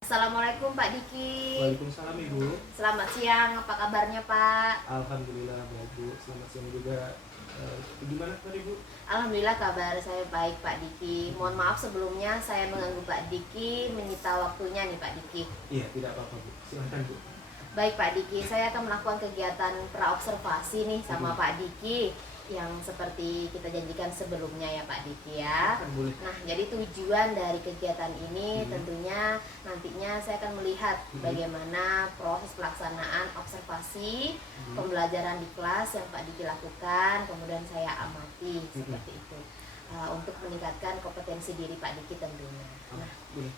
Assalamualaikum Pak Diki. Waalaikumsalam Ibu. Selamat siang, apa kabarnya Pak? Alhamdulillah baik Bu. Selamat siang juga. Gimana tadi Bu? Alhamdulillah kabar saya baik Pak Diki. Mohon maaf sebelumnya saya mengganggu Pak Diki, menyita waktunya nih Pak Diki. Iya tidak apa-apa Bu. Silakan Bu. Baik Pak Diki, saya akan melakukan kegiatan praobservasi nih sama Pak Diki yang seperti kita janjikan sebelumnya ya Pak Diki ya. Boleh. Nah, jadi tujuan dari kegiatan ini tentunya nantinya saya akan melihat bagaimana proses pelaksanaan observasi pembelajaran di kelas yang Pak Diki lakukan, kemudian saya amati seperti itu. Untuk meningkatkan kompetensi diri Pak Diki tentunya. Nah, Boleh.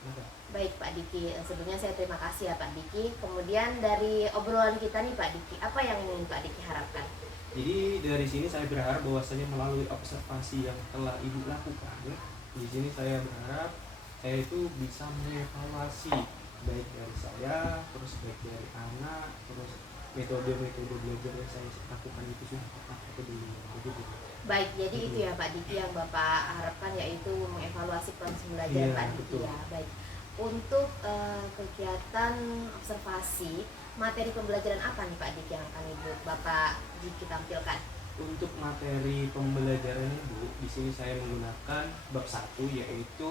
baik Pak Diki, sebelumnya saya terima kasih ya Pak Diki. Kemudian dari obrolan kita nih Pak Diki, apa yang ingin Pak Diki harapkan? Jadi dari sini saya berharap bahwasanya melalui observasi yang telah Ibu lakukan, di sini saya berharap saya itu bisa mengevaluasi baik dari saya, terus baik dari anak, terus metode-metode belajar yang saya lakukan itu sudah tepat atau belum, begitu. Baik, jadi itu ya Pak Diki yang Bapak harapkan, yaitu mengevaluasi proses belajar Iya, Pak Diki betul. ya. Baik, untuk kegiatan observasi, materi pembelajaran apa nih Pak Diki yang akan Ibu Bapak Diki tampilkan? Untuk materi pembelajarannya Bu, di sini saya menggunakan bab 1 yaitu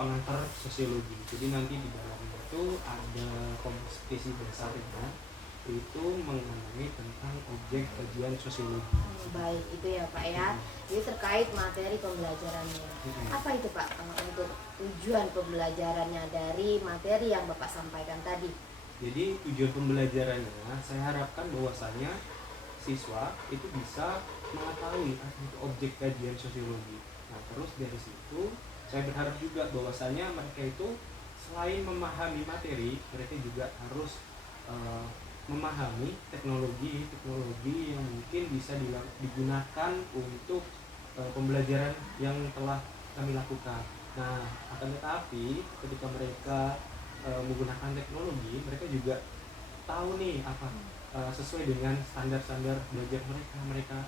pengantar sosiologi. Jadi nanti di dalamnya itu ada komposisi dasarnya itu mengenai tentang objek kajian sosiologi. Baik, itu ya Pak ya. Jadi terkait materi pembelajarannya. Apa itu Pak untuk tujuan pembelajarannya dari materi yang Bapak sampaikan tadi? Jadi tujuan pembelajarannya saya harapkan bahwasanya siswa itu bisa mengetahui apa itu objek kajian sosiologi. Nah, terus dari situ saya berharap juga bahwasanya mereka itu selain memahami materi, mereka juga harus memahami teknologi yang mungkin bisa digunakan untuk pembelajaran yang telah kami lakukan. Nah, akan tetapi ketika mereka menggunakan teknologi, mereka juga tahu nih apa sesuai dengan standar-standar belajar mereka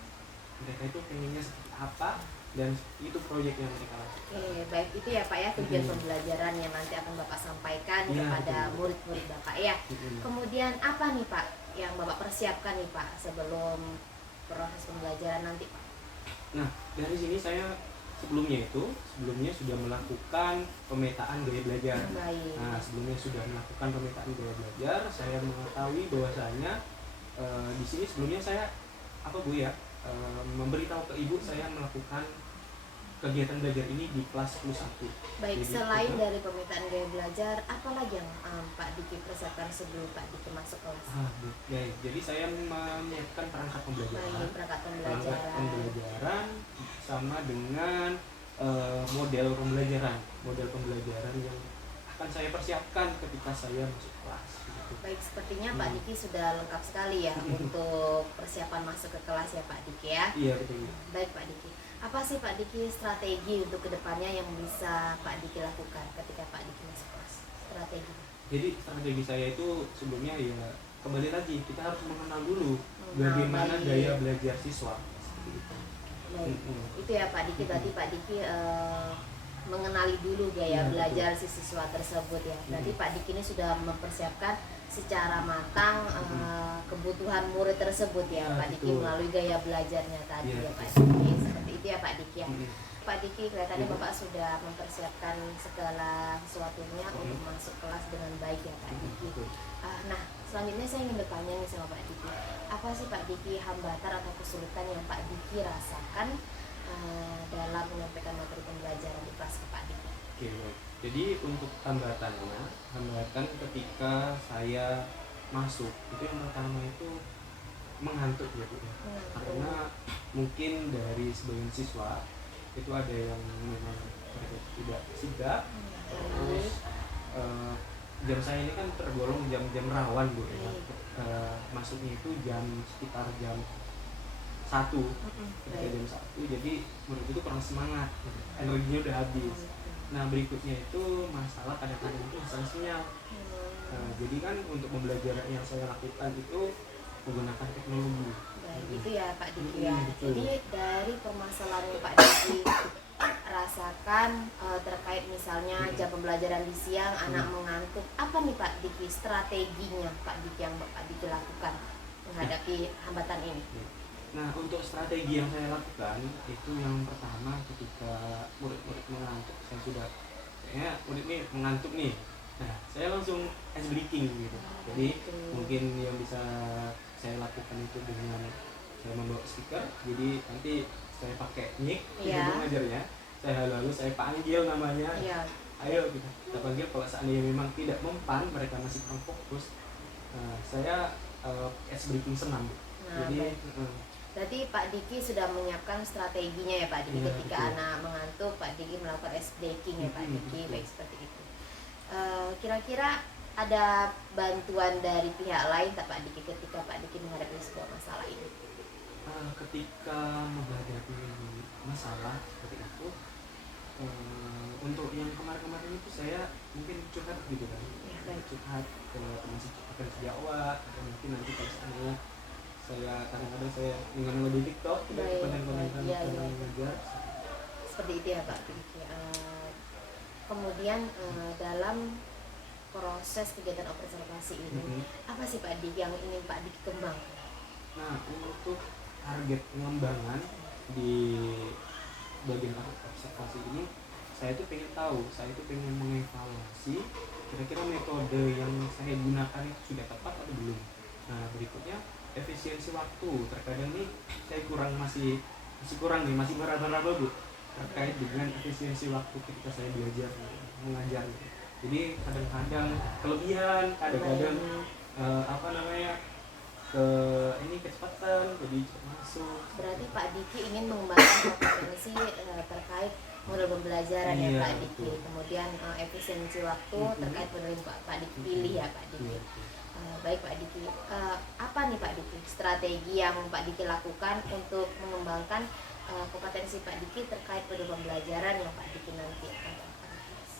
itu pengennya seperti apa, dan itu proyek yang mereka lakukan. Oke, baik, itu ya Pak ya tujuan pembelajaran yang nanti akan Bapak sampaikan Ya, kepada betul. murid-murid Bapak ya. Kemudian apa nih Pak yang Bapak persiapkan nih Pak sebelum proses pembelajaran nanti Pak? Nah, dari sini saya sebelumnya sudah melakukan pemetaan gaya belajar. Baik. Nah, sebelumnya sudah melakukan pemetaan gaya belajar, saya mengetahui bahwasanya di sini sebelumnya saya memberitahu ke Ibu saya melakukan kegiatan belajar ini di kelas 11. Baik, Jadi, selain dari pemetaan gaya belajar, apa lagi yang Pak Diki persiapkan sebelum Pak Diki masuk kelas? jadi saya menyiapkan perangkat pembelajaran. Baik, perangkat Perangkat pembelajaran. sama dengan model pembelajaran yang akan saya persiapkan ketika saya masuk kelas. Gitu. Baik, sepertinya Pak Diki sudah lengkap sekali ya untuk persiapan masuk ke kelas ya Pak Diki ya. Iya, betul. Baik Pak Diki, apa sih Pak Diki strategi untuk kedepannya yang bisa Pak Diki lakukan ketika Pak Diki masuk kelas? Strategi. Jadi strategi saya itu sebelumnya ya kembali lagi kita harus mengenal dulu bagaimana gaya belajar siswa. Seperti itu. Baik, itu ya Pak Diki, berarti Pak Diki mengenali dulu gaya belajar si siswa tersebut ya. Berarti Pak Diki ini sudah mempersiapkan secara matang kebutuhan murid tersebut ya Pak Diki melalui gaya belajarnya tadi ya Pak Diki. Seperti itu ya Pak Diki ya. Pak Diki, kelihatannya Bapak sudah mempersiapkan segala sesuatunya untuk masuk kelas dengan baik ya Pak Diki. Nah, selanjutnya saya ingin bertanya nih sama Pak Diki, apa sih Pak Diki hambatan atau kesulitan yang Pak Diki rasakan dalam menyampaikan materi pembelajaran di kelas ke Pak Diki? Oke, baik. Jadi untuk hambatan ketika saya masuk itu yang pertama itu mengantuk ya Bu. Karena mungkin dari sebagian siswa itu ada yang memang tidak sigap, terus jam saya ini kan tergolong jam-jam rawan Bu ya. Masuknya itu sekitar jam 1, ketika jam 1, jadi menurut itu kurang semangat, energinya udah habis. Nah, berikutnya itu masalah kadang-kadang itu masalah sinyal. Jadi kan untuk pembelajaran yang saya lakukan itu menggunakan teknologi. Baik, itu ya Pak Diki ya. Betul. Jadi dari permasalahan yang Pak Diki rasakan terkait misalnya jam pembelajaran di siang anak mengantuk, apa nih Pak Diki strateginya Pak Diki yang Pak Diki lakukan menghadapi hambatan ini? Nah, untuk strategi yang saya lakukan itu yang pertama ketika murid-murid mengantuk, kayaknya murid ini mengantuk nih. Nah, saya langsung ice breaking gitu. Jadi mungkin yang bisa saya lakukan itu dengan saya membawa speaker. Jadi nanti saya pakai mic di mengajarnya. Saya lalu saya panggil namanya. Ayo kita panggil. Kalau seandainya memang tidak mempan, mereka masih kurang fokus, saya ice breaking senam. Jadi berarti Pak Diki sudah menyiapkan strateginya ya Pak Diki, ketika betul. anak mengantuk Pak Diki melakukan ice breaking ya Pak Diki. Baik, seperti itu. Kira-kira ada bantuan dari pihak lain tak Pak Diki ketika Pak Diki menghadapi sebuah masalah ini? Ketika menghadapi masalah seperti itu, untuk yang kemarin-kemarin itu saya mungkin curhat gitu kan, curhat ke teman sejawat, atau mungkin nanti kalau seandainya saya kadang-kadang saya nongol di TikTok, konten-konten tentang mengajar. Seperti itu ya Pak Diki. Kemudian dalam proses kegiatan observasi ini, apa sih Pak Diki yang ingin Pak Diki kembangkan? Nah, untuk target pengembangan di bagian observasi ini, saya itu pengen mengevaluasi kira-kira metode yang saya gunakan itu sudah tepat atau belum. Nah, berikutnya efisiensi waktu. Terkadang nih saya masih kurang nih, masih meraba-raba Bu, terkait dengan efisiensi waktu ketika saya belajar mengajar. Jadi kadang-kadang kelebihan, kadang-kadang kecepatan, jadi cepat masuk. Berarti Pak Diki ingin mengembangkan kompetensi terkait model pembelajaran ya Pak Diki. Kemudian efisiensi waktu terkait model yang Pak Diki pilih ya Pak Diki. Baik Pak Diki, apa nih Pak Diki strategi yang Pak Diki lakukan untuk mengembangkan kompetensi Pak Diki terkait model pembelajaran yang Pak Diki nanti akan lakukan?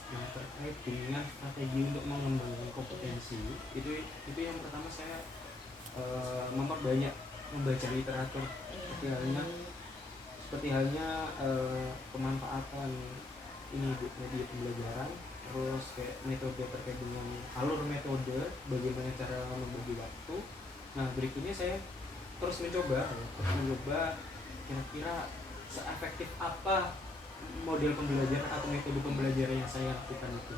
Nah, terkait dengan strategi untuk mengembangkan kompetensi, itu yang pertama saya memperbanyak membaca literatur, seperti halnya pemanfaatan media pembelajaran, terus kayak metode terkait dengan alur metode, bagaimana cara membagi waktu. Nah, berikutnya saya terus mencoba kira-kira seefektif apa model pembelajaran atau metode pembelajaran yang saya lakukan itu.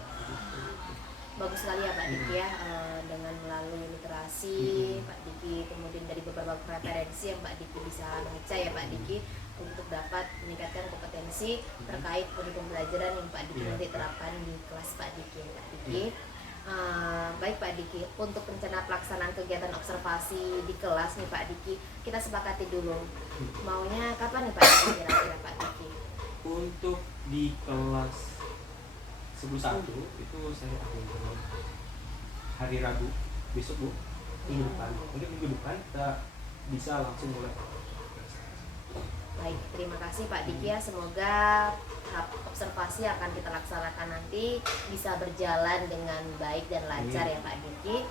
Bagus sekali ya Pak Diki ya, dengan melalui literasi Pak Diki, kemudian dari beberapa referensi yang Pak Diki bisa baca ya Pak Diki, untuk dapat meningkatkan kompetensi terkait model pembelajaran yang Pak Diki nanti terapkan di kelas Pak Diki. Baik Pak Diki, untuk rencana pelaksanaan kegiatan observasi di kelas nih Pak Diki, kita sepakati dulu maunya kapan nih Pak Diki kira-kira Pak Diki? Untuk di kelas 11 itu saya akan hari Rabu besok Bu, minggu depan kita bisa langsung mulai. Baik, terima kasih Pak Diki ya, semoga tahap observasi akan kita laksanakan nanti bisa berjalan dengan baik dan lancar ya Pak Diki.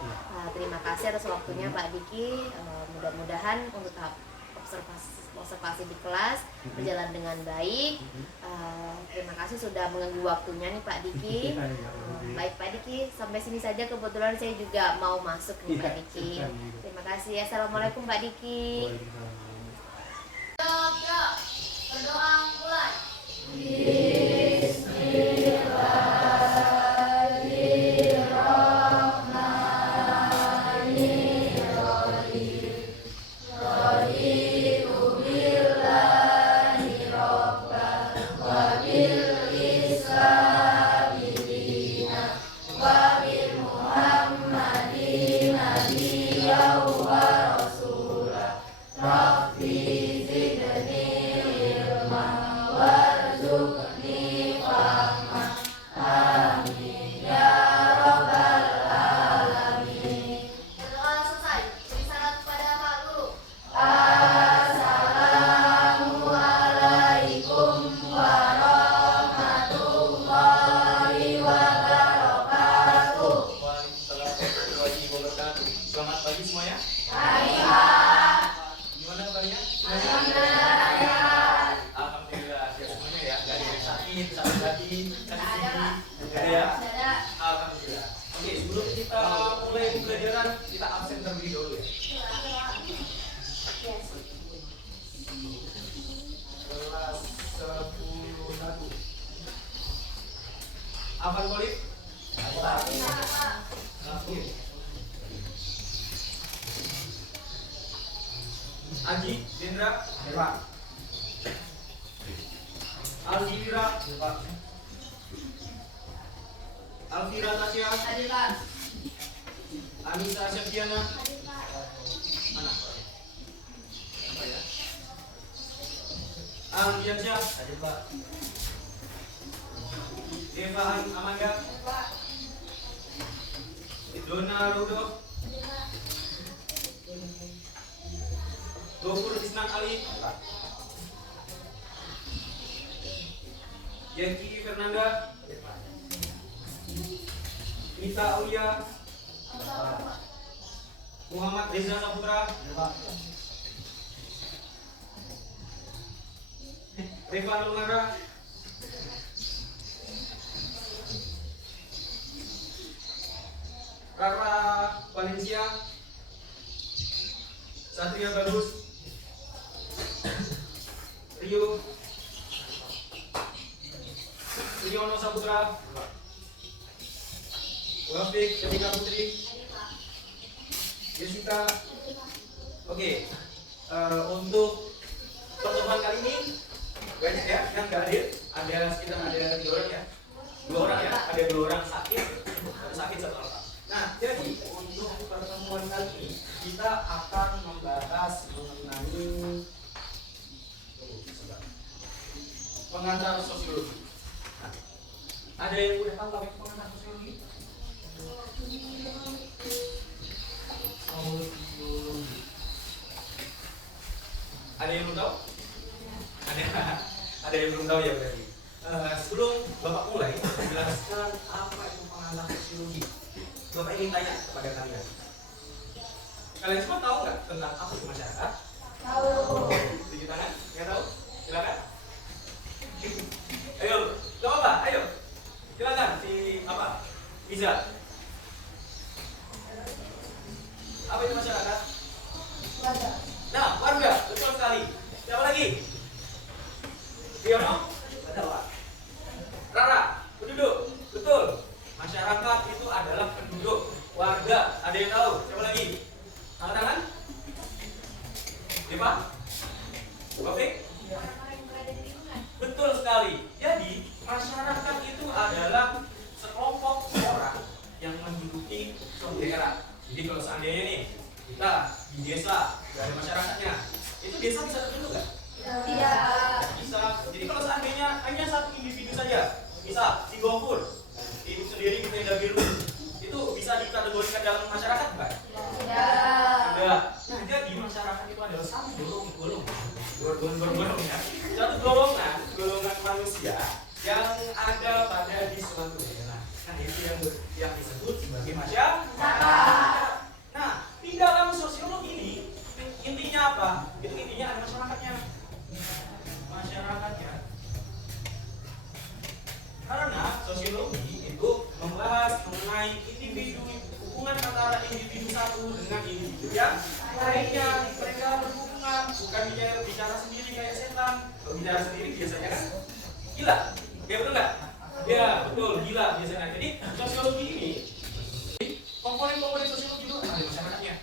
Terima kasih atas waktunya Pak Diki, mudah-mudahan untuk tahap observasi di kelas berjalan dengan baik. Terima kasih sudah mengganggu waktunya nih Pak Diki. Baik Pak Diki, sampai sini saja, kebetulan saya juga mau masuk nih Pak Diki. Terima kasih. Assalamualaikum Pak Diki. Berdoa mulai. Bismillahirrahmanirrahim. Sebelum kita mulai pembelajaran, kita absen terlebih dahulu ya. Kelas 10 Afan Kolib? Aji, Dendra? Alvira? Alvira Tasya? Anissa Septiana? Mana? Apa ya? Aldiansyah? Eva Amanda? Dona Rudo? Gofur Isnan Ali? Jackie Fernanda? Nita Aulia? Muhammad Reza Saputra? Reva Lumara? Rara Valencia? Satria Bagus? Riono Saputra? Wafik Ketika Putri? Jessica? Oke, untuk pertemuan kali ini banyak ya yang nggak hadir. Ada sekitar ada 3 orang ya, 2 orang ya, ada 2 orang sakit, satu orang. Nah, jadi untuk pertemuan kali ini kita akan membahas mengenai pengantar sosiologi. Nah, ada yang udah tahu apa itu pengantar sosiologi? Ada yang belum tahu? Ada yang belum tahu ya berarti. Sebelum Bapak mulai menjelaskan apa itu pengantar sosiologi, Bapak ingin tanya kepada kalian. Kalian semua tahu nggak tentang apa itu masyarakat? Tahu. Tunjuk tangan. Nggak tahu? Silakan. Ayo, nggak apa-apa. Ayo, silakan. Si apa? Bisa. Apa itu masyarakat? Warga. Nah, warga, betul sekali. Siapa lagi? Riono? Rara, penduduk. Betul. Masyarakat itu adalah penduduk, warga. Ada yang tahu? Siapa lagi? Angkat tangan. Siapa? Bapak? Betul sekali. Jadi, masyarakat itu adalah sekelompok orang yang menduduki suatu daerah. Jadi kalau seandainya nih kita di desa gak ada masyarakatnya, itu desa bisa terbentuk nggak? Tidak. Bisa. Jadi kalau seandainya hanya satu individu saja, bisa si Gofur, ibu sendiri di tenda biru, itu bisa dikategorikan dalam masyarakat nggak? Tidak. Nah, jadi masyarakat itu adalah satu golongan ya, satu golongan manusia yang ada pada di suatu daerah. Nah, itu yang disebut sebagai masyarakat. Nah, di dalam sosiologi ini intinya apa? Itu intinya ada masyarakatnya. Karena sosiologi itu membahas mengenai individu, hubungan antara individu satu dengan individu yang lainnya. Mereka berhubungan, bukan bicara sendiri kayak setan. Kalau bicara sendiri biasanya kan gila. Ya betul nggak? Ya betul, gila biasanya. Jadi sosiologi ini komponen-komponen sosiologi itu ada masyarakatnya.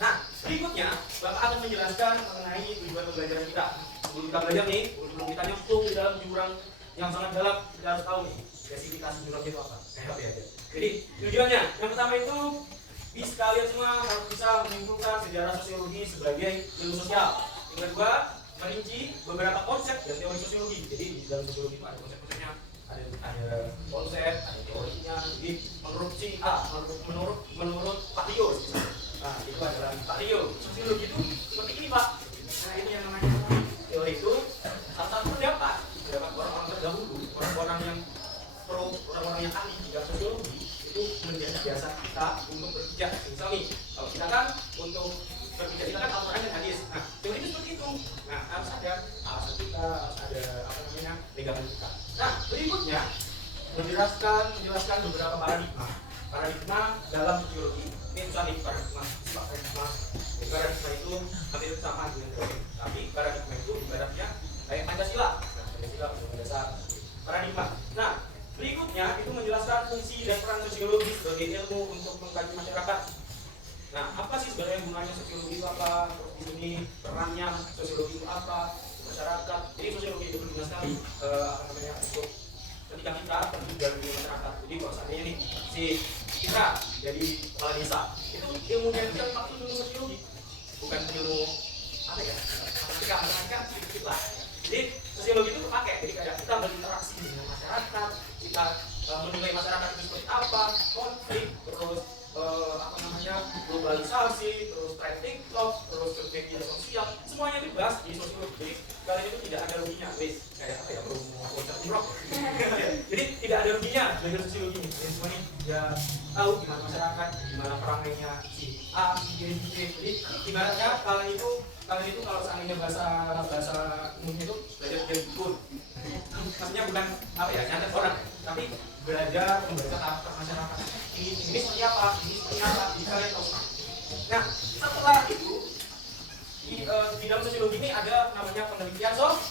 Nah, berikutnya Bapak akan menjelaskan mengenai tujuan pembelajaran kita. Sebelum kita belajar nih, sebelum kita nyemplung di dalam jurang yang sangat dalam, kita harus tahu nih spesifikasi jurang itu apa. Ya. Jadi tujuannya yang pertama itu kalian semua harus bisa menyimpulkan sejarah sosiologi sebagai ilmu sosial. Yang kedua, merinci beberapa konsep dan teori sosiologi. Jadi di dalam sosiologi itu ada konsep-konsepnya, ada konsep, ada teorinya. Jadi menurut Pak Rio, nah itu adalah Pak Rio. Sosiologi itu seperti ini Pak. Nah ini yang namanya teori itu salah satu pendapat orang-orang terdahulu, orang-orang yang ahli di dalam sosiologi itu menjadi biasa kita untuk berpijak. Misalnya kalau kita kan untuk berpijak kita kan Al-Quran dan hadis. Nah teori itu seperti itu. Nah harus ada alasan kita, harus ada pegangan kita. Nah berikutnya menjelaskan beberapa paradigma dalam sosiologi ini susah nih paradigma itu hampir sama dengan teori, tapi paradigma itu ibaratnya kayak Pancasila undang-undang dasar paradigma. Nah, berikutnya itu menjelaskan fungsi dan peran sosiologi sebagai ilmu untuk mengkaji masyarakat. Nah, apa sih sebenarnya gunanya sosiologi itu apa? Terus di sini perannya sosiologi itu apa? Masyarakat. Jadi sosiologi itu berguna sekali untuk ketika kita terjun dalam dunia masyarakat. Jadi kalau seandainya nih si kita jadi kepala desa, itu ilmunya itu yang maksud ilmu sosiologi, bukan ilmu apa ya? Matematika sedikit lah. Jadi sosiologi itu terpakai. Jadi kayak kita berinteraksi dengan masyarakat, kita menilai masyarakat itu seperti apa, konflik, terus globalisasi, terus tren TikTok, terus media sosial, semuanya dibahas di sosiologi. Jadi kalian itu tidak ada ruginya, wis kayak apa ya, jadi tidak ada ruginya belajar sosiologi ini. Jadi semuanya ya tahu gimana masyarakat, gimana perangainya si A, si B, si C. Jadi ibaratnya kalian itu kalau seandainya bahasa umumnya itu belajar jadi dukun. Maksudnya bukan apa ya, nyantet orang, tapi belajar membaca karakter masyarakat. Ini seperti apa, ini seperti apa, ini kalian tahu. Nah, setelah itu di dalam sosiologi ini ada namanya penelitian sosial.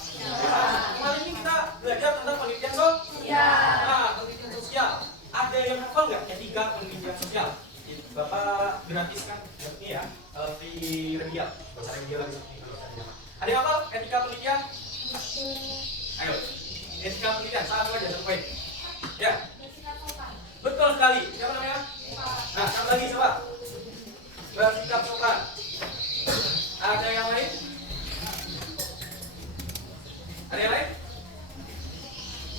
Kemarin ini kita belajar tentang penelitian sosial. Nah, penelitian sosial. Ada yang hafal nggak etika penelitian sosial? Bapak gratis kan ini ya, di remedial, bahasa remedial lagi. Ada yang hafal etika penelitian? Ayo, etika penelitian, satu aja, satu poin. Ya, betul sekali. Siapa namanya? Nah, satu lagi coba. Bersikap sopan. Ada yang lain? Ada yang lain?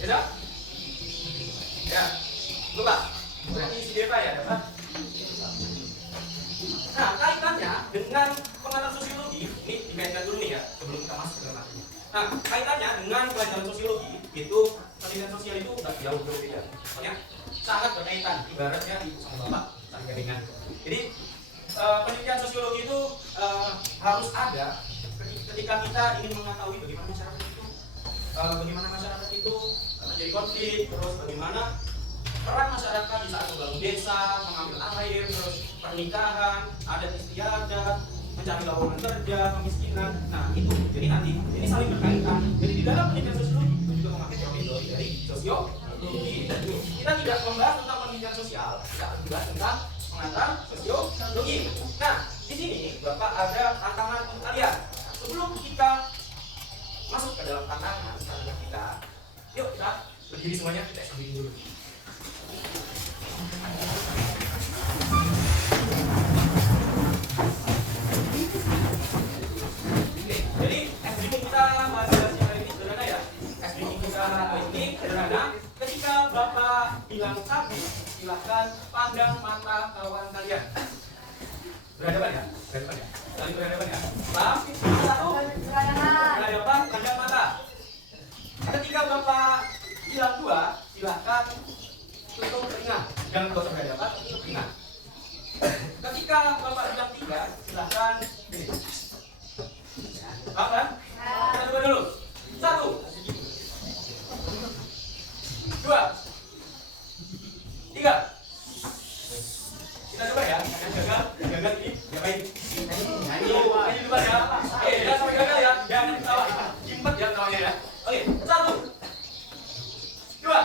Ya, ya, lupa. Berarti si Deva ya, dapat. Nah, kaitannya dengan pengantar sosiologi ini dikaitkan dulu nih ya, sebelum kita masuk ke dalam. Nah, kaitannya dengan pelajaran sosiologi itu penelitian sosial itu udah jauh berbeda. Soalnya sangat berkaitan, ibaratnya ibu sama bapak saling gandengan. Jadi penelitian sosiologi itu harus ada ketika kita ingin mengetahui bagaimana masyarakat itu terjadi konflik, terus bagaimana peran masyarakat di saat membangun desa, mengambil air, terus pernikahan, adat istiadat, mencari lowongan kerja, kemiskinan. Nah itu, jadi nanti ini saling berkaitan. Jadi di dalam penelitian sosiologi itu juga memakai teori dari sosiologi. Kita tidak membahas tentang penelitian sosial, kita akan membahas tentang pengantar sosiologi. Nah, di sini Bapak ada tantangan untuk kalian. Sebelum kita masuk ke dalam tantangan kita, yuk kita berdiri semuanya, kita berdiri dulu. Oke, jadi SDM kita pada siang ini sederhana ya. SDM kita ini sederhana. Ketika Bapak bilang satu, silahkan pandang mata kawan kalian. Berhadapan ya? Saling berhadapan ya? Paham? Satu, berhadapan, pandang mata. Ketika Bapak bilang dua, silahkan tutup telinga. Jangan gak usah berhadapan, tutup telinga. Ketika Bapak bilang tiga, silahkan pilih. Paham kan? Kita coba dulu. Satu, dua, tiga. Kita coba ya. Gagal ini. Diapain? Ayo dulu ya. Jangan sampai gagal ya. Jangan ketawa. Jimpet ya ketawanya ya. Oke, satu, dua,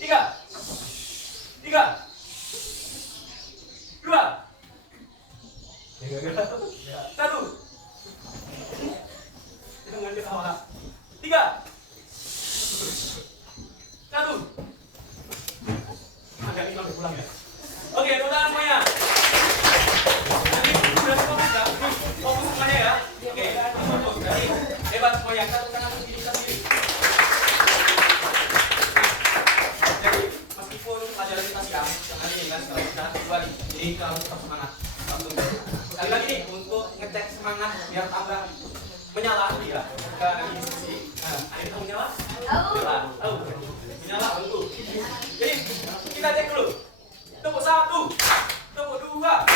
tiga, dua. Satu. Jangan ketawa. Tiga. Satu. Agak ini sampai pulang ya. Oke, tepuk tangan semuanya. Nanti sudah fokus ya. Fokus semuanya ya. Oke, fokus. Jadi hebat semuanya. Kita tepuk tangan untuk diri kita sendiri. Jadi meskipun pelajaran kita siang, jangan ini kan setelah kita kembali. Jadi kita harus tetap semangat. Sekali lagi nih untuk ngecek semangat biar tambah menyala ya. Kita lagi diskusi. Nah, ada yang tahu menyala? Tahu. Menyala betul. Jadi kita cek dulu. Tepuk satu, tepuk dua,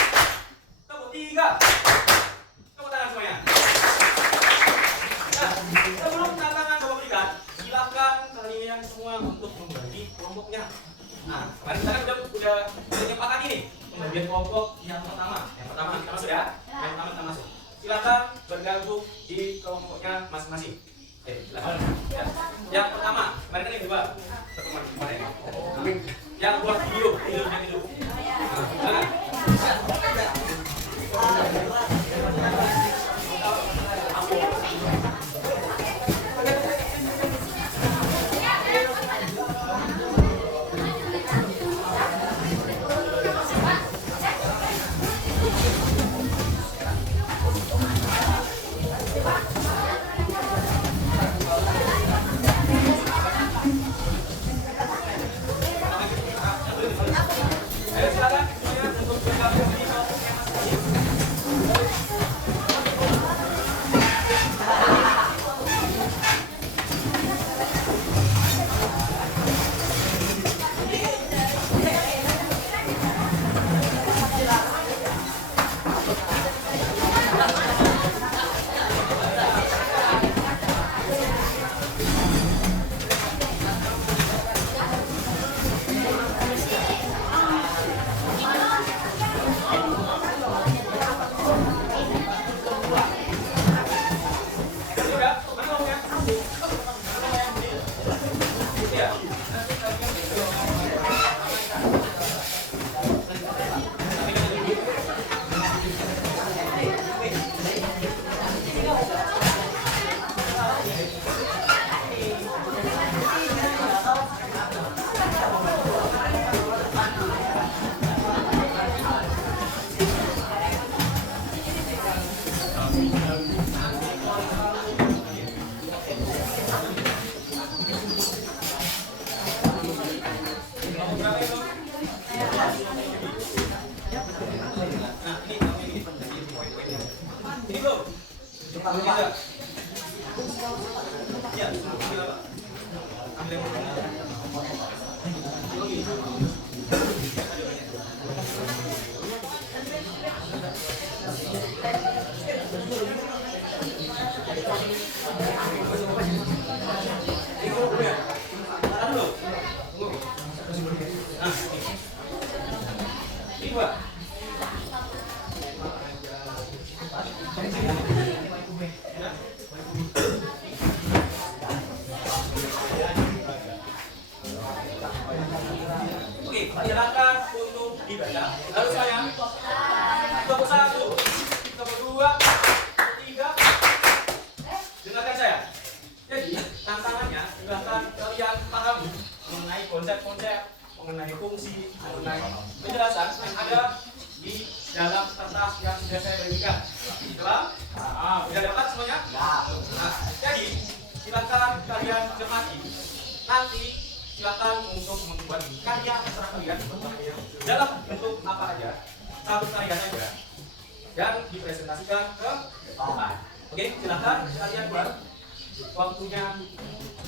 tepuk tiga. Tepuk tangan semuanya. Nah, sebelum tantangan Bapak berikan, silakan kalian semua untuk membagi kelompoknya. Nah, kemarin kita kan udah menyepakati nih. bagian kelompok yang pertama. Yang pertama kita masuk ya. Yang pertama kita masuk. Silakan bergabung di kelompoknya masing-masing. Silakan. Ya. Yang pertama, kemarin kan yang dua. Kemarin. Yang buat videonya hidup. Silakan. Silakan semuanya untuk bergabung di kelompoknya masing-masing. Silakan untuk dibaca. Lalu saya 21, 22, 23. Dengarkan saya. Jadi tantangannya silakan kalian pahami mengenai konsep-konsep, mengenai fungsi, mengenai penjelasan yang ada di dalam kertas yang sudah saya berikan. Jelas? Sudah dapat semuanya? Nah, jadi silakan kalian cermati. Nanti silakan untuk membuat karya terserah kalian dalam bentuk apa aja, satu karya saja, dan dipresentasikan ke depan. Oke, silakan kalian buat. Waktunya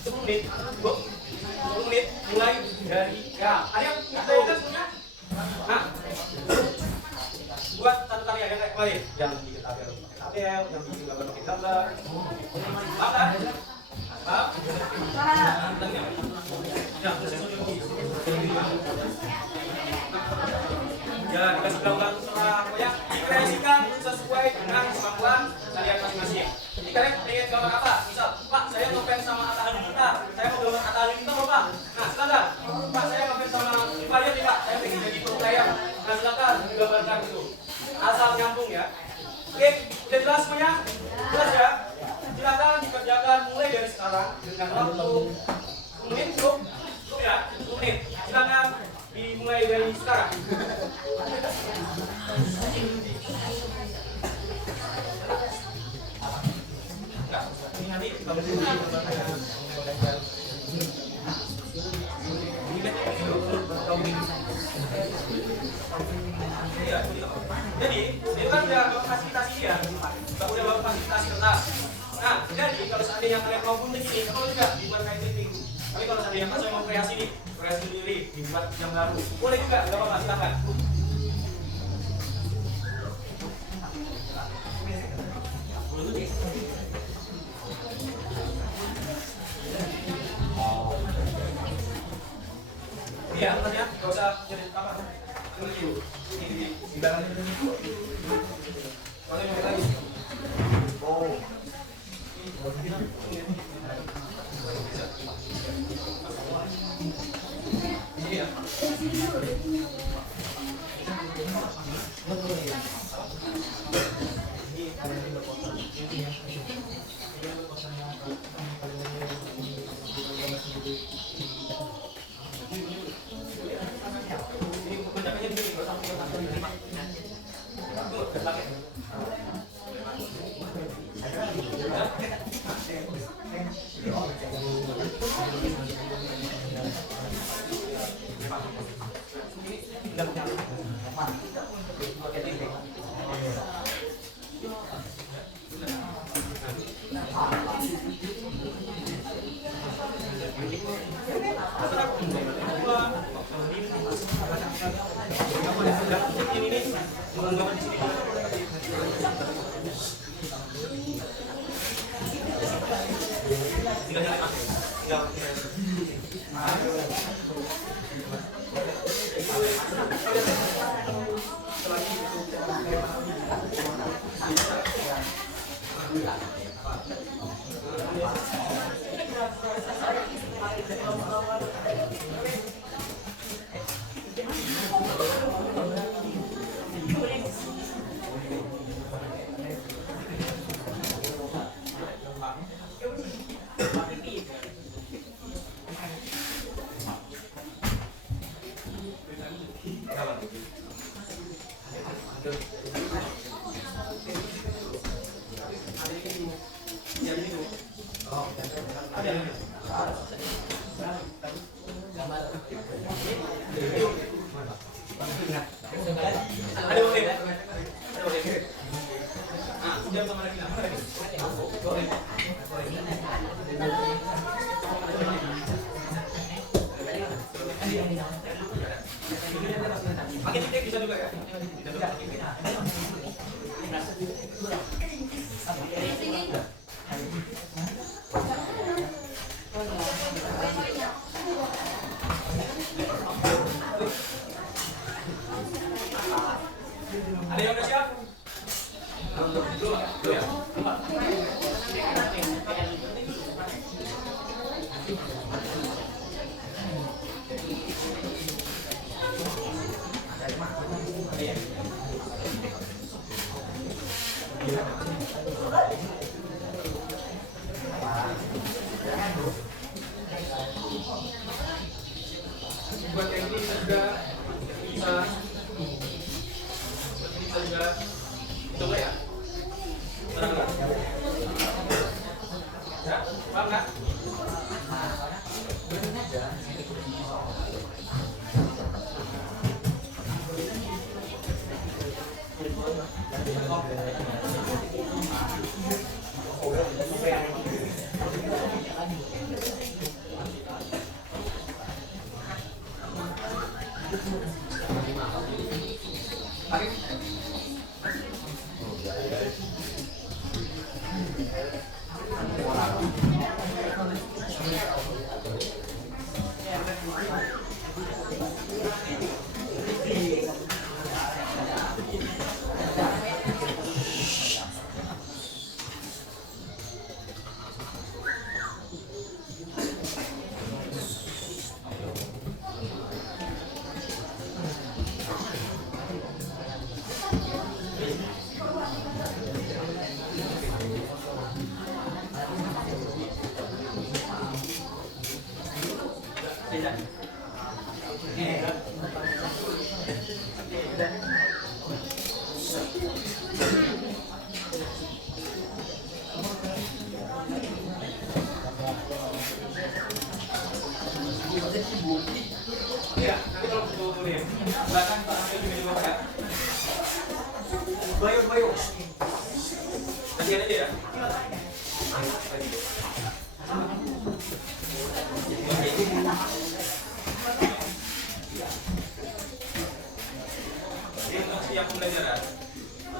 10 menit, 10 menit mulai dari ya. Ada yang bisa semuanya? Nah, buat satu karya yang kayak kemarin, yang bikin tabel pakai tabel, yang bikin gambar pakai gambar. Apa? Ya, dikasih gambar terserah, pokoknya dikreasikan sesuai dengan kemampuan kalian masing-masing. Jadi kalian pengen gambar apa? Misal, Pak, saya ngefans sama Atta Halilintar, saya mau gambar Atta Halilintar loh Pak. Nah, silakan. Pak, saya ngefans sama player nih Pak, saya pengen jadi pro player. Nah, silakan digambarkan itu. Asal nyambung ya. Oke, udah jelas semuanya? Jelas ya? Silakan dikerjakan mulai dari sekarang dengan waktu 10 menit cukup ya, 10 menit. Silakan dimulai dari sekarang. Enggak, ini nanti kita jadi, itu kan udah bawa fasilitasi ya, udah bawa fasilitasi kertas. Nah, jadi kalau seandainya kalian mau bunting ini, kalau juga dibuat kayak clipping. Tapi kalau seandainya kalian mau kreasi nih, kreasi sendiri, dibuat yang baru, boleh juga, nggak apa-apa, silakan. Iya, terus ya, nggak usah jadi apa. Di belakang. Kalau yang lagi. Oh. Iya. Makin gede bisa juga ya. Ada yang udah siap? Dulu ya. Buat yang ini juga bisa juga coba ya. Ya, paham nggak? Iya, nanti kalau butuh boleh. Silakan Pak ambil juga di bawah ya. Bayu. Nanti aja ya. Jadi untuk setiap pembelajaran,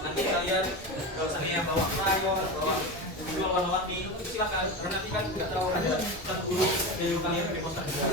nanti kalian kalau seandainya bawa krayon, bawa video warna-warni itu silakan. Karena nanti kan nggak tahu ada satu guru dari kalian pakai poster juga.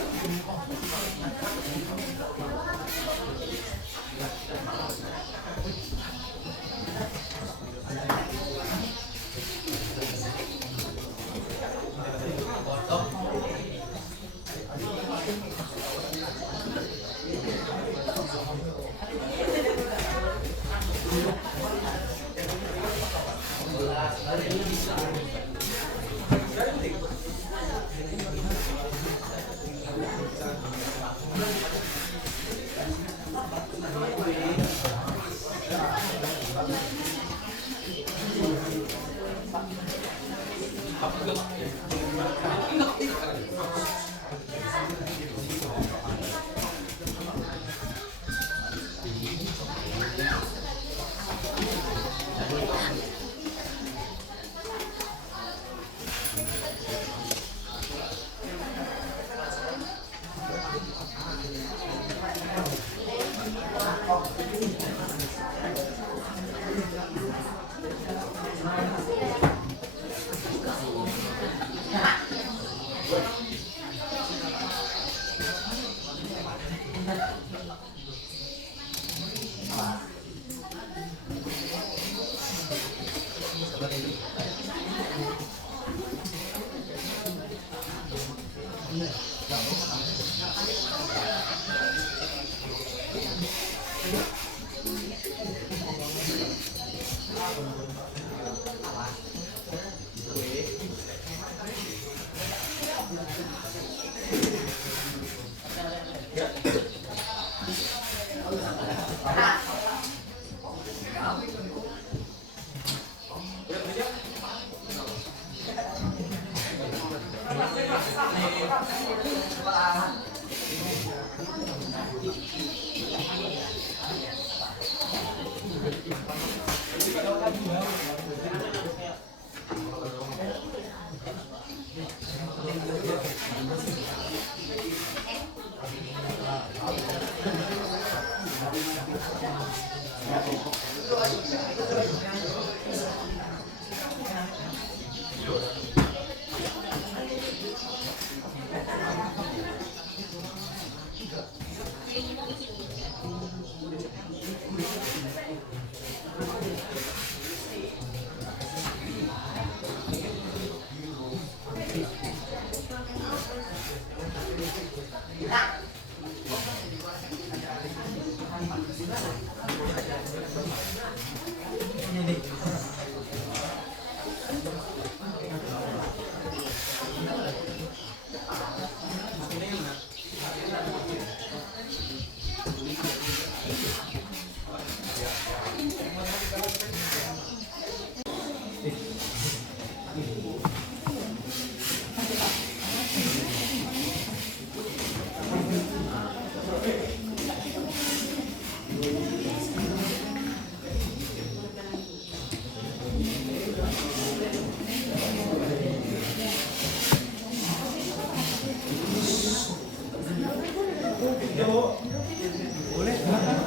Boleh, silakan.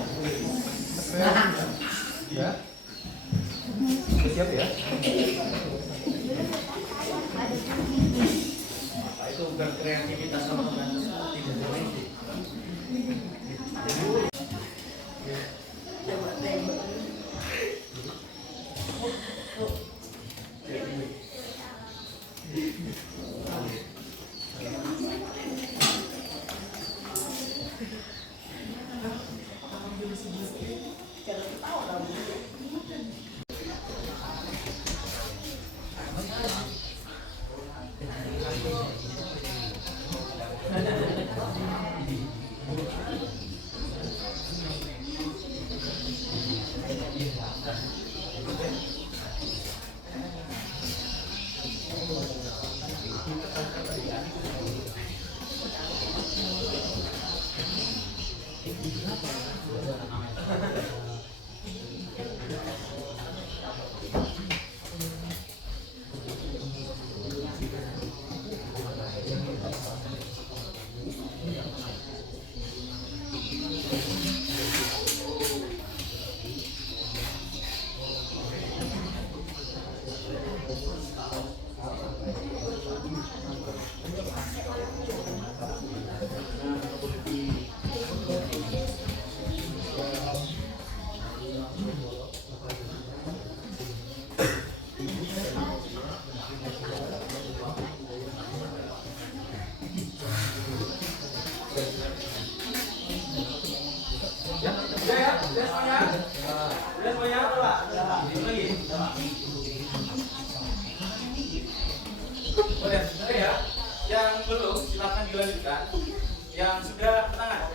Ya. Siap ya. Itu berkreativitas sama tidak berhenti. Yang belum silakan dilanjutkan. Yang sudah tangan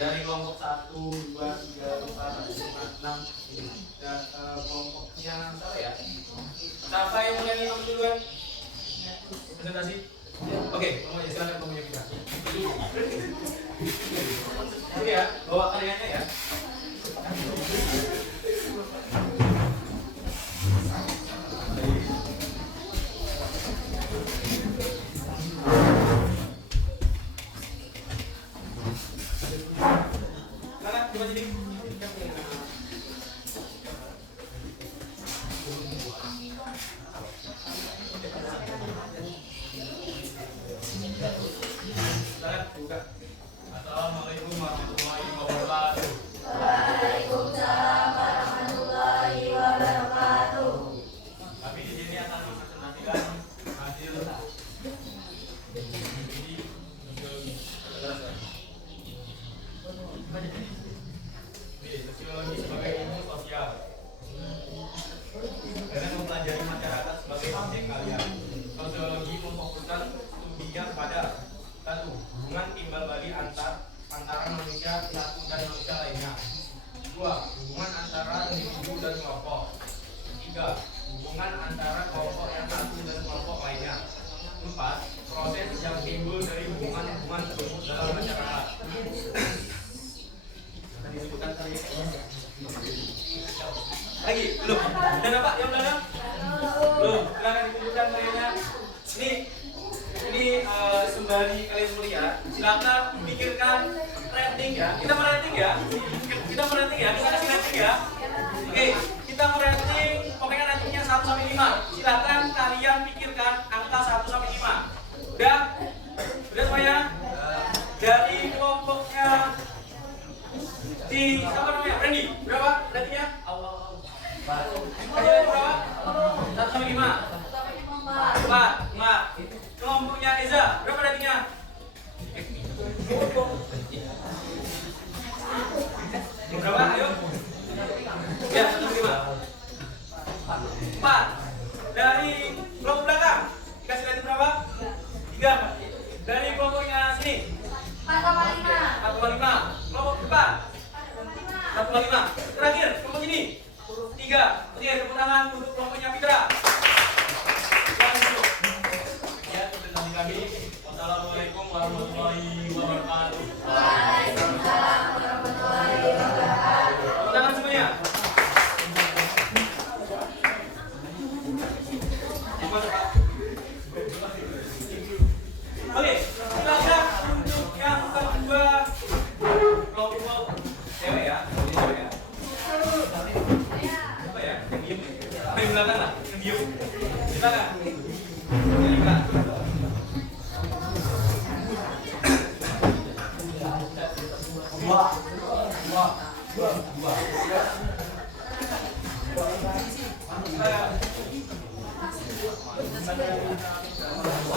dari kelompok 1, 2, 3, 4, 5, 6 dan kelompoknya siapa ya? Siapa yang mulai ngitung duluan? Presentasi. Oke, kelompoknya silakan kelompoknya kita. Oke ya, bawa karyanya ya. Assalamualaikum warahmatullahi wabarakatuh. Waalaikumsalam warahmatullahi wabarakatuh. Kami di sini akan mempresentasikan hasil ini untuk individu dan kelompok. 3. Hubungan antara kelompok yang satu dan kelompok lainnya. 4. Proses yang timbul dari hubungan-hubungan tersebut dalam masyarakat. Tadi disebutkan tadi. Lagi, belum? Udah nampak yang belakang? Belum, silakan ditunjukkan kayaknya. Ini sembari kalian melihat, silakan pikirkan rating ya. Kita merating ya. Kita kasih rating ya. Oke, kita merating, pokoknya ratingnya 1 sampai 5. Silakan kalian pikirkan angka 1 sampai 5. Udah? Udah semuanya? Dari kelompoknya di apa namanya? Randy, berapa ratingnya? Kasih rating berapa? 1 sampai 5. 4. Kelompoknya Eza, berapa ratingnya? Berapa? Ayo. Ya, 1 sampai 5. 4. Dari kelompok belakang, dikasih rating berapa? 3. Dari kelompoknya sini 4,5. Kelompok depan 4,5. Terakhir, kelompok ini 3. Oke, tepuk tangan untuk kelompoknya Fitra. Ya, terima kami. Wassalamualaikum warahmatullahi wabarakatuh. Waalaikumsalam warahmatullahi wabarakatuh. Tepuk tangan semuanya. Oke, silakan untuk yang kedua kelompok cewek ya, cewek ya. Apa ya? Yang diem. Apa yang belakang lah? Yang diem. Silakan. Silakan.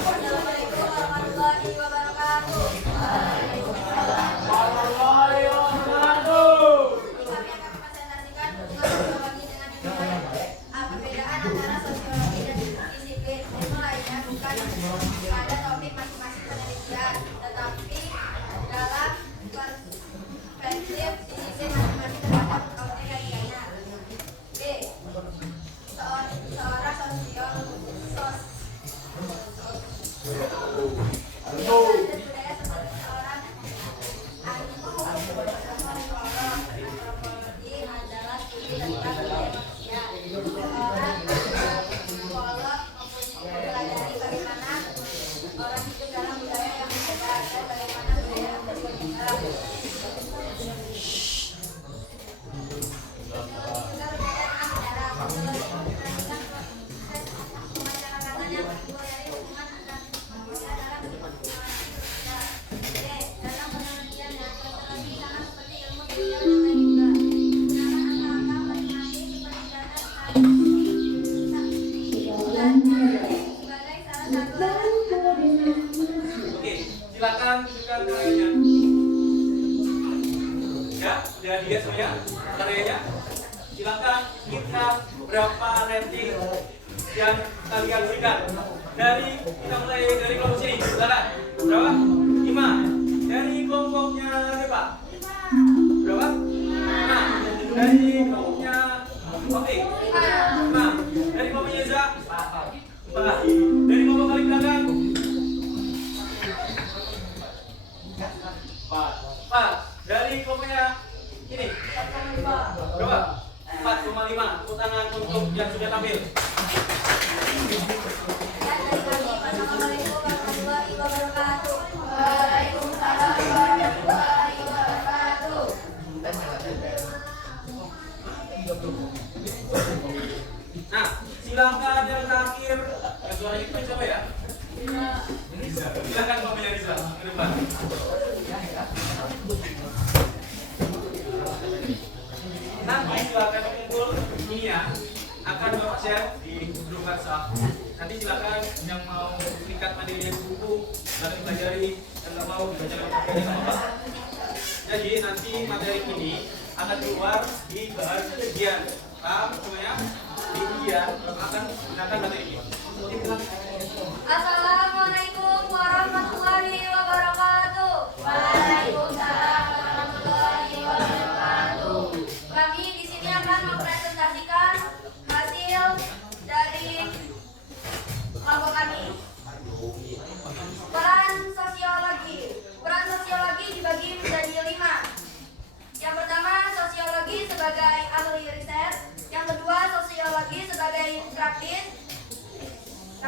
Assalamualaikum warahmatullahi wabarakatuh. Kami akan mempresentasikan hubungan sosiologi dengan disiplin. Perbedaan antara sosiologi dan disiplin ilmu lainnya bukan pada topik masing-masing penelitian, tetapi dalam perspektif disiplin masing-masing terhadap aplikasinya. B. Seorang budaya seperti seorang ahli hukum, antropologi adalah studi tentang budaya manusia. Seorang psikolog mempelajari bagaimana orang hidup dalam budaya yang berbeda dan bagaimana budaya tersebut berkembang. Juga berkaitan dengan sejarah, memperhatikan pemasyarakatan yang timbul dari hubungan antar manusia dalam dalam penelitian dan sosiologi sama seperti ilmu sosial yang lain juga. Gunakan angka-angka matematik seperti data sebagai salah satu alat analisis. Oke, silakan tunjukkan karyanya. Ya, udah dilihat semuanya karyanya. Silakan kita berapa rating yang kalian berikan. Kita mulai dari kelompok sini. Silakan. Berapa? 5. Dari kelompoknya siapa? Berapa? 5. Dari kelompoknya Oke. 5. Dari kelompoknya Eza? 4. Dari kelompok paling belakang? 4. Dari kelompoknya ini? Berapa? 4,5. Tepuk tangan untuk yang sudah tampil. Assalamualaikum warahmatullahi wabarakatuh. Waalaikumsalam warahmatullahi wabarakatuh. Nah, silakan yang terakhir. Yang suaranya itu siapa ya? Silakan kelompoknya Riza ke depan. Nanti silakan kumpul ini ya. Akan Bapak share di grup WhatsApp. Nanti silakan yang mau tingkat mandiri buku dan pelajari dan nggak mau dibaca lagi sama Pak. Jadi nanti materi ini akan keluar di bahan ujian. Paham semuanya? Di ujian akan gunakan materi ini. Assalamualaikum warahmatullahi wabarakatuh. Waalaikumsalam warahmatullahi wabarakatuh. Kami di sini akan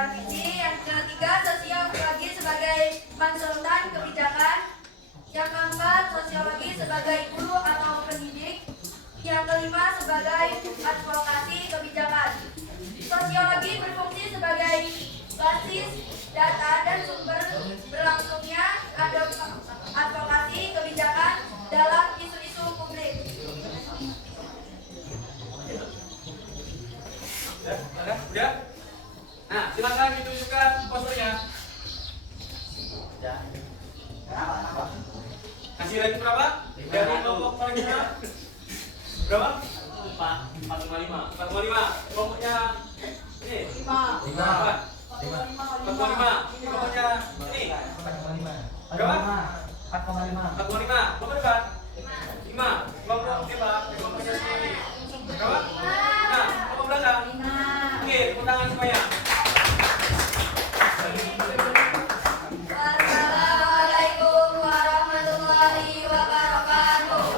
Revisi yang ketiga, sosiologi sebagai konsultan kebijakan. Yang keempat, sosiologi sebagai guru atau pendidik. Yang kelima, sebagai advokasi kebijakan. Sosiologi berfungsi sebagai basis data dan sumber berlangsungnya advokasi kebijakan dalam isu-isu publik. Udah? Nah, silakan ditunjukkan posternya. Kasih lagi berapa? Dari kelompok paling besar. Berapa? 4,5. Kelompoknya ini. 5. 4,5. Kelompoknya ini. Berapa? 4,5. Kelompok depan? 5. Kelompok depan. Kelompoknya sini. Berapa? Nah, kelompok belakang. Oke, tepuk tangan semuanya. Assalamualaikum warahmatullahi wabarakatuh.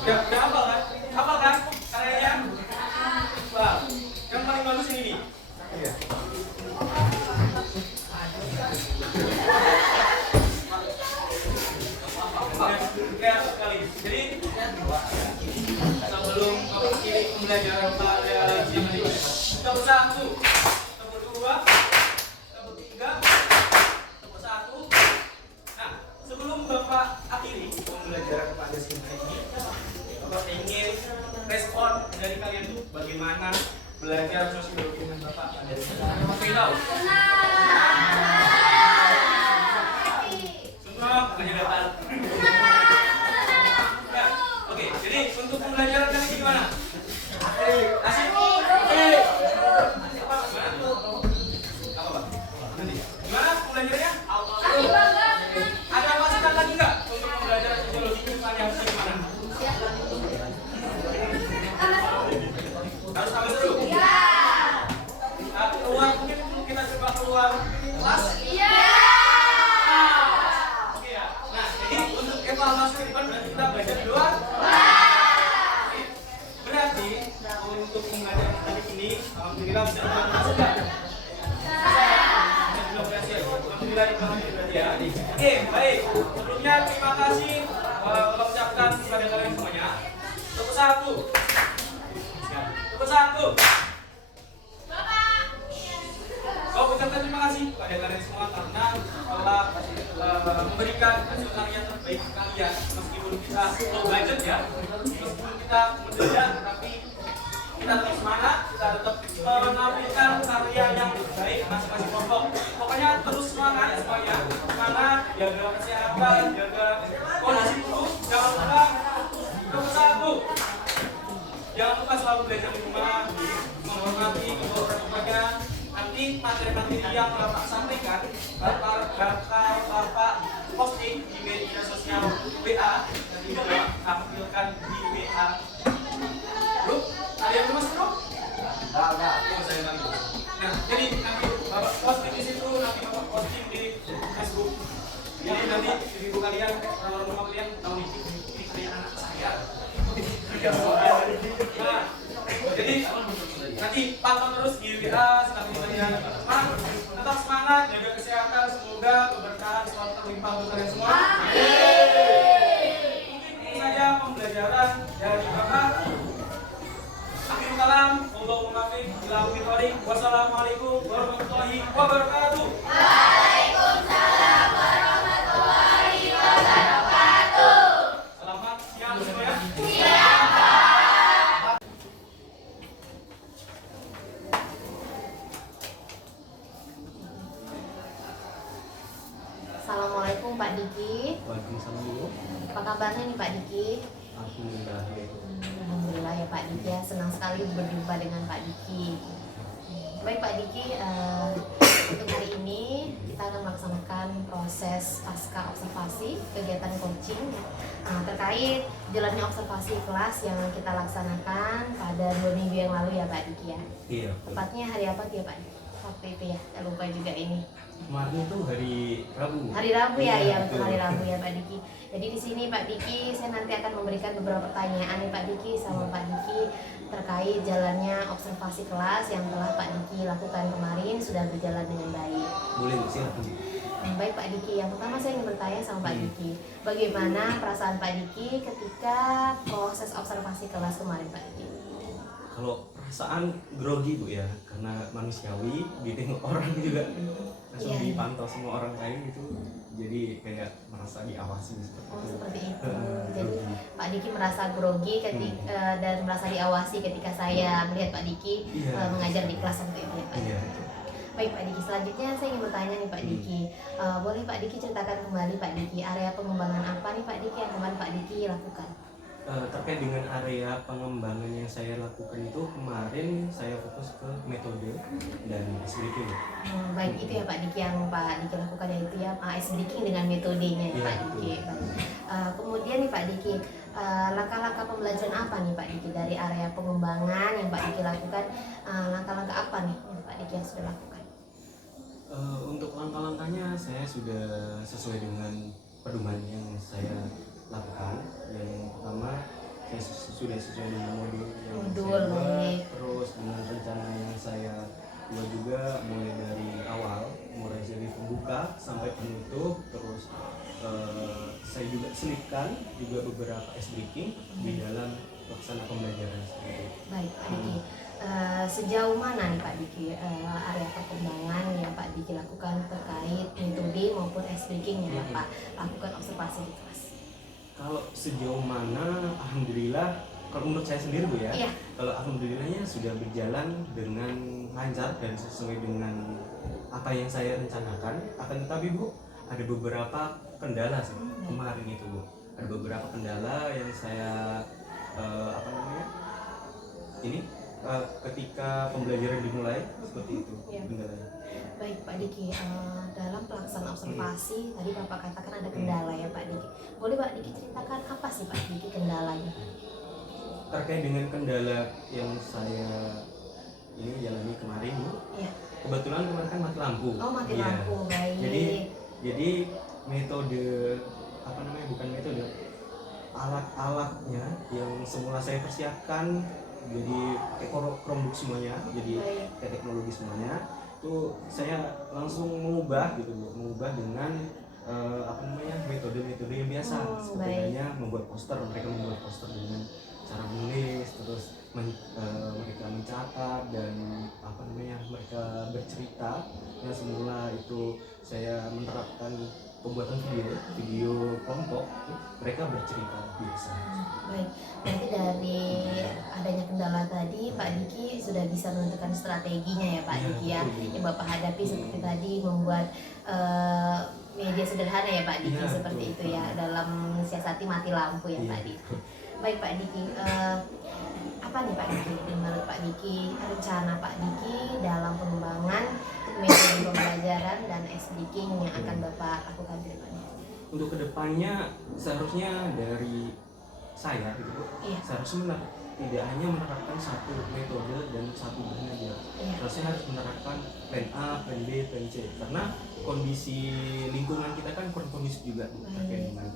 Udah hafal kan? Hafal kan? Kalian? Wah, yang paling bagus ini nih. Lihat sekali. Jadi sebelum ini pembelajaran pada siang hari ini, tepuk 1, tepuk 2, tepuk 3, tepuk 1. Nah, sebelum Bapak akhiri pembelajaran pada siang hari ini, Bapak ingin respon dari kalian tuh bagaimana belajar sosiologi dengan Bapak pada siang hari ini. Mau tahu? Semua hanya dapat. Ya, oke. Jadi untuk pembelajaran kali ini gimana? Asik? Apa Pak? Gimana pembelajarannya? Ada masukan lagi nggak untuk pembelajaran sosiologi ke depannya harus gimana? Harus tambah seru? Iya. Keluar mungkin kita coba keluar kelas? Iya. Oke ya. Nah, jadi untuk evaluasi ke depan berarti kita belajar di luar? Oke. Berarti untuk pembelajaran kali ini alhamdulillah bisa dilakukan sudah. Alhamdulillah berarti ya. Oke, baik. Sebelumnya terima kasih ucapkan kepada kalian semuanya. Tepuk 1. Tepuk 1. Saya ucapkan terima kasih kepada kalian semua karena telah memberikan hasil karya terbaik kalian meskipun kita low budget ya, meskipun kita mendadak tapi kita tetap semangat, kita tetap menampilkan karya yang baik masing-masing kelompok. Pokoknya terus semangat semuanya, semangat, jaga kesehatan, jaga kondisi tubuh, jangan lupa nomor 1. Jangan lupa selalu belajar di rumah, menghormati kedua orang tuanya. Nanti materi-materi yang Bapak sampaikan bakal Bapak posting di media sosial WA dan juga tampilkan di WA grup. Ada yang belum masuk? Enggak. Saya lagi. Nah, jadi nanti Bapak posting di situ, nanti Bapak posting di Facebook. Jadi nanti ibu kalian, orang rumah kalian tahu ini kayak anak saya. Nah, jadi nanti pantau terus di WA setelah kalian tetap semangat, jaga kesehatan, semoga keberkahan selalu terlimpah untuk kalian semua. Mungkin ini saja pembelajaran dari Bapak. Akhir kalam, Allahumma muwaffiq ila aqwamit thoriq. Wassalamualaikum warahmatullahi wabarakatuh. Waalaikumsalam warahmatullahi wabarakatuh. Selamat siang semuanya. Assalamualaikum Pak Diki. Waalaikumsalam dulu. Apa kabarnya nih Pak Diki? Alhamdulillah. Alhamdulillah ya Pak Diki ya, senang sekali berjumpa dengan Pak Diki. Baik Pak Diki, untuk hari ini kita akan melaksanakan proses pasca observasi kegiatan coaching terkait jalannya observasi kelas yang kita laksanakan pada 2 minggu yang lalu ya Pak Diki ya. Iya. Tepatnya hari apa ya Pak Diki? Waktu itu ya, saya lupa juga ini. Kemarin itu hari Rabu. Hari Rabu ya, Iya, ya betul hari Rabu ya Pak Diki. Jadi di sini Pak Diki, saya nanti akan memberikan beberapa pertanyaan nih Pak Diki sama Pak Diki terkait jalannya observasi kelas yang telah Pak Diki lakukan kemarin sudah berjalan dengan baik. Boleh silakan. Baik Pak Diki, yang pertama saya ingin bertanya sama Pak Diki, bagaimana perasaan Pak Diki ketika proses observasi kelas kemarin Pak Diki? Kalau perasaan grogi Bu ya, karena manusiawi, ditengok orang juga langsung Iya. dipantau semua orang lain gitu, jadi kayak merasa diawasi seperti Oh itu. seperti itu. Grogi. Jadi Pak Diki merasa grogi ketika dan merasa diawasi ketika saya melihat Pak Diki Iya. mengajar di kelas seperti itu ya Pak. Iya. Baik Pak Diki, selanjutnya saya ingin bertanya nih Pak Diki, boleh Pak Diki ceritakan kembali Pak Diki area pengembangan apa nih Pak Diki yang kemarin Pak Diki lakukan? Terkait dengan area pengembangan yang saya lakukan itu kemarin saya fokus ke metode dan SBK. Baik itu ya Pak Diki yang Pak Diki lakukan yaitu ya ice breaking dengan metodenya ya Iya, Pak Diki. Baik. Kemudian nih Pak Diki, langkah-langkah pembelajaran apa nih Pak Diki dari area pengembangan yang Pak Diki lakukan? Langkah-langkah apa nih yang Pak Diki yang sudah lakukan? Untuk langkah-langkahnya saya sudah sesuai dengan pedoman yang saya lakukan. Yang pertama saya sudah sesuai dengan modul yang Modul, saya buat, baik. terus dengan rencana yang saya buat juga mulai dari awal, mulai dari pembuka sampai penutup, terus saya juga selipkan juga beberapa breaking di dalam pelaksanaan pembelajaran seperti itu. Baik Pak Diki, sejauh mana nih Pak Diki area perkembangan yang Pak Diki lakukan terkait metode maupun ice breaking yang Bapak lakukan observasi di kelas? Kalau sejauh mana, alhamdulillah, kalau menurut saya sendiri Bu ya, Iya. kalau alhamdulillahnya sudah berjalan dengan lancar dan sesuai dengan apa yang saya rencanakan. Akan tetapi Bu, ada beberapa kendala sih kemarin itu Bu. Ada beberapa kendala yang saya ketika pembelajaran dimulai seperti itu Iya. kendalanya. Baik Pak Diki, dalam pelaksanaan observasi tadi Bapak katakan ada kendala ya Pak Diki. Boleh Pak Diki ceritakan apa sih Pak Diki kendalanya? Terkait dengan kendala yang saya ini jalani kemarin Bu, Iya. kebetulan kemarin kan mati lampu. Oh mati Iya. lampu, baik. Jadi metode bukan metode, alat-alatnya yang semula saya persiapkan jadi pakai Chromebook semuanya, jadi Baik. kayak teknologi semuanya itu saya langsung mengubah gitu Bu, mengubah dengan metode-metode yang biasa, seperti baik. halnya membuat poster. Mereka membuat poster dengan cara menulis, terus mereka mencatat dan mereka bercerita. Yang semula itu saya menerapkan pembuatan video kelompok, mereka bercerita biasa. Baik, berarti dari adanya kendala tadi Pak Diki sudah bisa menentukan strateginya ya Pak Iya, Diki ya, betul, Bu. yang Bapak hadapi seperti tadi membuat media sederhana ya Pak Diki, Iya, seperti betul. itu ya, dalam mensiasati mati lampu ya Iya. Pak Diki. Baik Pak Diki, apa nih Pak Diki menurut Pak Diki rencana Pak Diki dalam pengembangan metode pembelajaran dan breaking yang akan Bapak lakukan ke depannya? Untuk kedepannya seharusnya dari saya gitu Bu, Iya. seharusnya tidak hanya menerapkan satu metode dan satu bahan aja. Iya. Seharusnya harus menerapkan plan A, plan B, plan C, karena kondisi lingkungan kita kan kurang kondusif juga Bu, terkait dengan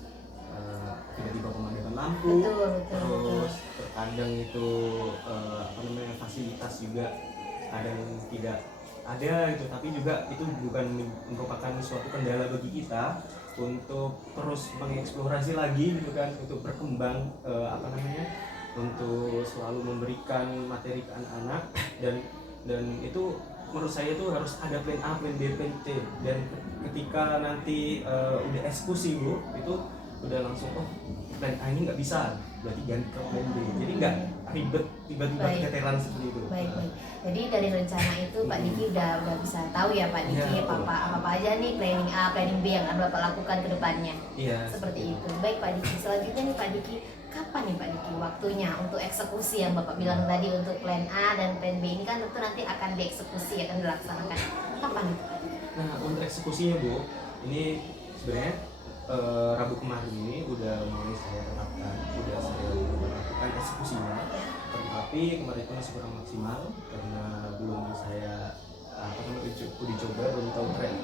tiba-tiba pemadaman lampu, Betul, betul, terus terkadang itu fasilitas juga ada yang tidak ada gitu, tapi juga itu bukan merupakan suatu kendala bagi kita untuk terus mengeksplorasi lagi gitu kan, untuk berkembang untuk selalu memberikan materi ke anak-anak, dan itu menurut saya itu harus ada plan A, plan B, plan C, dan ketika nanti udah eksekusi Bu, itu udah langsung plan A ini nggak bisa, berarti ganti ke plan B, jadi nggak ribet tiba-tiba Baik. keteteran seperti itu. Baik. Jadi dari rencana itu Pak Diki udah bisa tahu ya Pak Diki Iya, betul. apa aja nih planning A, planning B yang akan Bapak lakukan ke depannya. Iya. Seperti itu. Baik Pak Diki. Selanjutnya nih Pak Diki, kapan nih Pak Diki waktunya untuk eksekusi yang Bapak bilang tadi untuk plan A dan plan B ini kan tentu nanti akan dieksekusi, akan dilaksanakan. Kapan nih Pak? Nah, untuk eksekusinya Bu, ini sebenarnya Rabu kemarin ini udah mulai saya terapkan, udah saya lakukan eksekusinya, tapi kemarin itu masih kurang maksimal karena belum saya uji coba, belum tahu track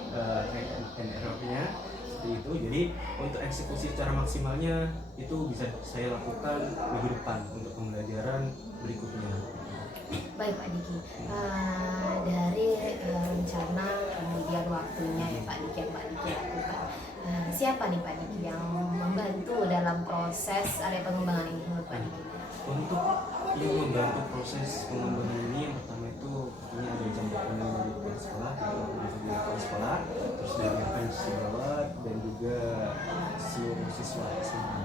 and error-nya seperti itu. Jadi untuk eksekusi secara maksimalnya itu bisa saya lakukan minggu depan untuk pembelajaran berikutnya. Baik Pak Diki, dari rencana kemudian waktunya ya Pak Diki yang Pak Diki lakukan, siapa nih Pak Diki yang membantu dalam proses area pengembangan ini menurut Pak Diki? Untuk yang membantu proses pengembangan ini, yang pertama itu ini ada jambatan dari kepala sekolah, dari kepala sekolah, terus dari pensiunan dan juga seluruh siswa SMA.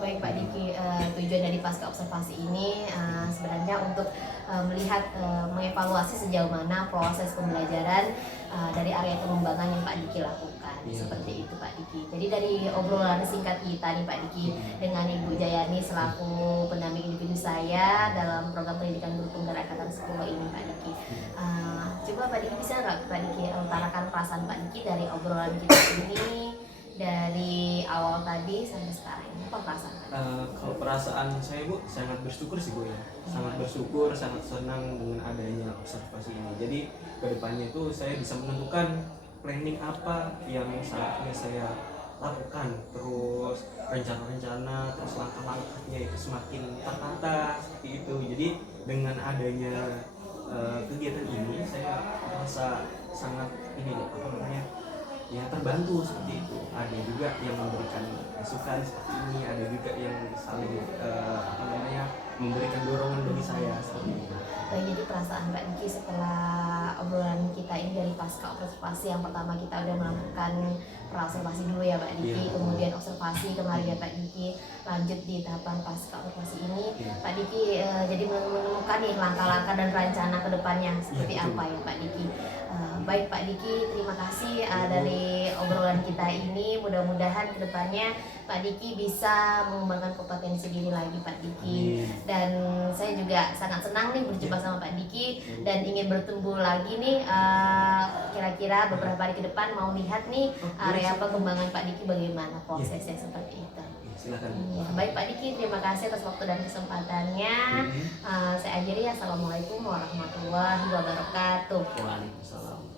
Baik Pak Diki, tujuan dari pasca observasi ini sebenarnya untuk melihat mengevaluasi sejauh mana proses pembelajaran dari area pengembangan yang Pak Diki lakukan. Iya. Seperti itu Pak Diki. Jadi dari obrolan singkat kita nih Pak Diki dengan Ibu Jayani selaku pendamping individu saya dalam program pendidikan guru penggerak angkatan 10 ini Pak Diki. Coba Pak Diki bisa nggak Pak Diki utarakan perasaan Pak Diki dari obrolan kita ini dari awal tadi sampai sekarang ini, apa perasaan? Kalau perasaan saya Bu, sangat bersyukur sih Bu ya, sangat bersyukur, sangat senang dengan adanya observasi ini. Jadi kedepannya itu saya bisa menentukan planning apa yang saatnya saya lakukan, terus rencana-rencana, terus langkah-langkahnya itu semakin tertata seperti itu. Jadi dengan adanya kegiatan ini saya merasa sangat ya terbantu seperti itu. Ada juga yang memberikan masukan seperti ini, ada juga yang saling memberikan dorongan bagi saya seperti itu. Baik, jadi perasaan Mbak Diki setelah obrolan kita ini dari pasca observasi, yang pertama kita udah melakukan praobservasi dulu ya Mbak Diki, Iya. kemudian observasi kemarin ya Pak Diki, lanjut di tahapan pasca observasi ini Pak Diki jadi menemukan nih langkah-langkah dan rencana kedepannya seperti Iya, betul. apa ya Pak Diki. Baik Pak Diki, terima kasih dari obrolan kita ini. Mudah-mudahan kedepannya Pak Diki bisa mengembangkan kompetensi diri lagi Pak Diki. Amin. Dan saya juga sangat senang nih berjumpa sama Pak Diki dan ingin bertemu lagi nih kira-kira beberapa hari ke depan mau lihat nih area pengembangan Pak Diki bagaimana prosesnya seperti itu. Silakan. Ya, baik Pak Diki, terima kasih atas waktu dan kesempatannya. Saya akhiri, assalamualaikum warahmatullahi wabarakatuh. Waalaikumsalam.